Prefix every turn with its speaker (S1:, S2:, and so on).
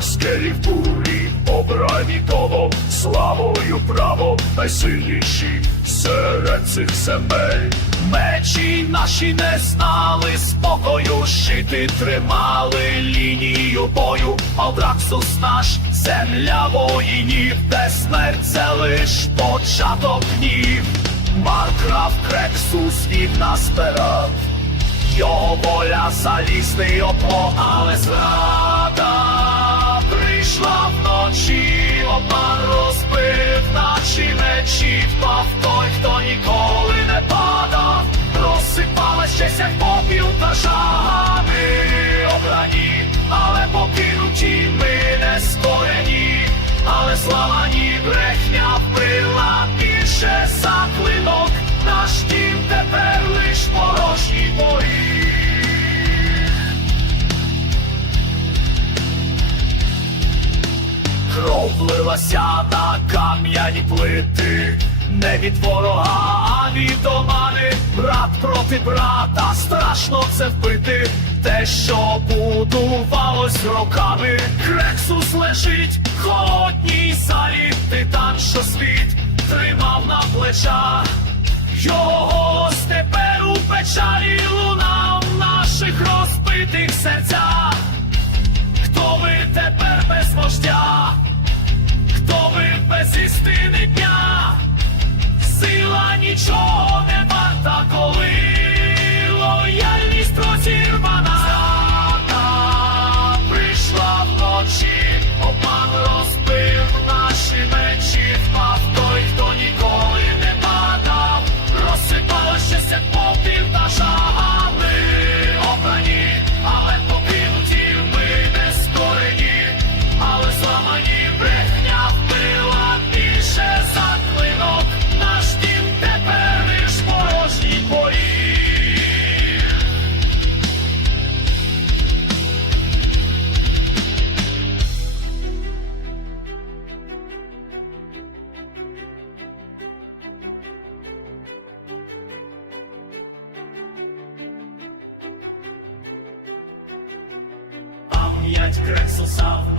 S1: печері в обрані того славою право, найсильніші серед цих земель. Мечі наші не знали спокою, щити тримали лінію бою, Алдраксус наш, земля воїнів, де смерть це лиш початок днів. Маркрафт Крексус від нас перед. Його воля залізний оплот, але зрада як попіл та обрані, але покинуті ми не скорені, але зламані брехня вбила більше за клинок, наш дім тепер лиш порожні бої. Кров влилася на кам'яні плити, не від ворога, а від омани, брат проти брата, страшно це вбити, те, що будувалось роками, Крексус лежить в холодній залі, титан, що світ тримав на плечах. Його голос тепер у печалі лунав наших розбитих серцях. Detroit. Пам'ять Крексуса в